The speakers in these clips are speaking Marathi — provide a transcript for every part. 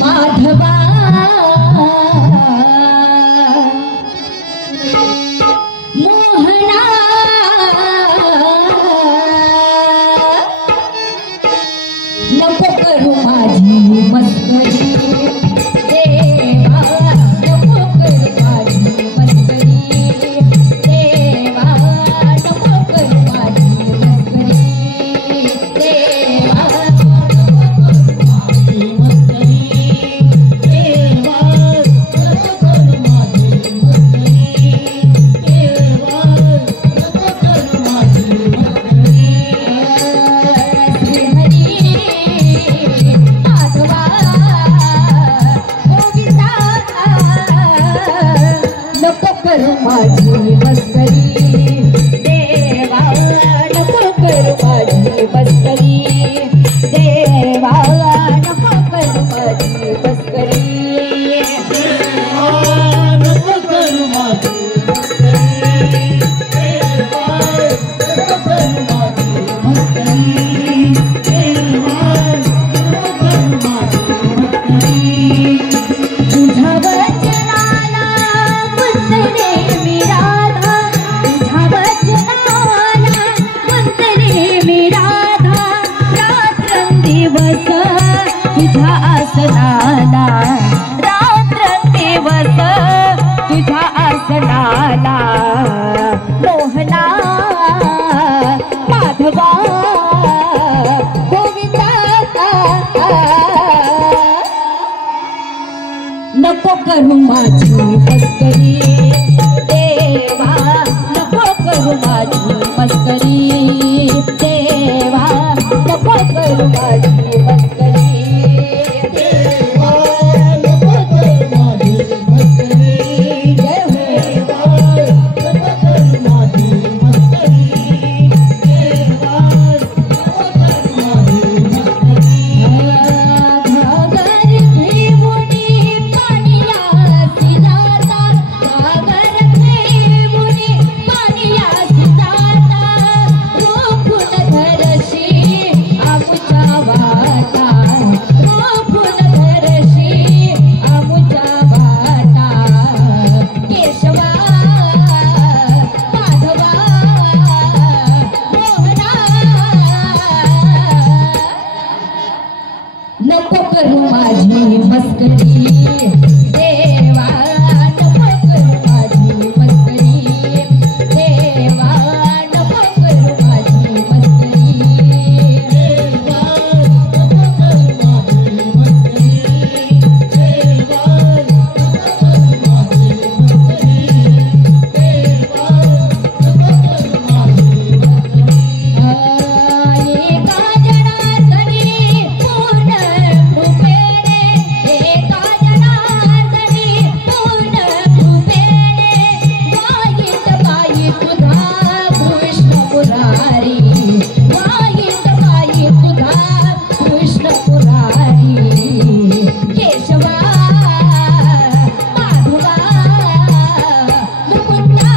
माधवा मोहना नको करू माझी मस्करी देवा, नको करू माझी मस्करी देवा, नको करू माझी मस्करी देवा, माझी मस्करी देवा, नको करू माझी मस्करी देवा, नको करू माझी मस्करी नको करू माझी तुझ्या आसनाला रात्रंदिवस तुझ्या आसनाला मोहना माधवा गोविंदा नको करू माझी मस्करी देवा, नको करू माझी मस्करी देवा, नको करू माझी मस्करी नको करू माझी मस्करी देवा, नको करू माझी मस्करी देवा, नको करू माझी मस्करी देवा, नको करू माझी मस्करी देवा, नको करू माझी मस्करी देवा, नको करू माझी मस्करी एका जनार्दनी पूर्ण रूपेने, एका जनार्दनी पूर्ण रूपेने वाहित बाई तुझा कृष्ण मुरारी, वाहित बाई तुझा कृष्ण मुरारी केशवा माधवा मुकुंदा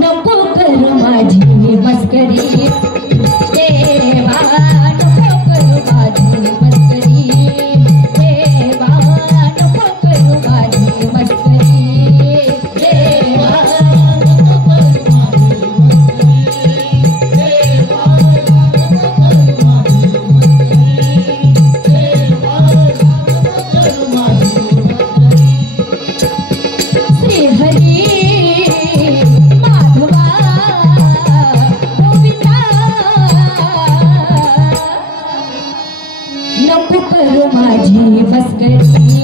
नको करू माझी मस्करी देवा, नको करू माझी मस्करी देवा, नको करू माझी मस्करी देवा, नको करू माझी मस्करी देवा, नको करू माझी मस्करी देवा, नको करू माझी मस्करी श्री हरी माधवा गोविंदा नको करू माझी मस्करी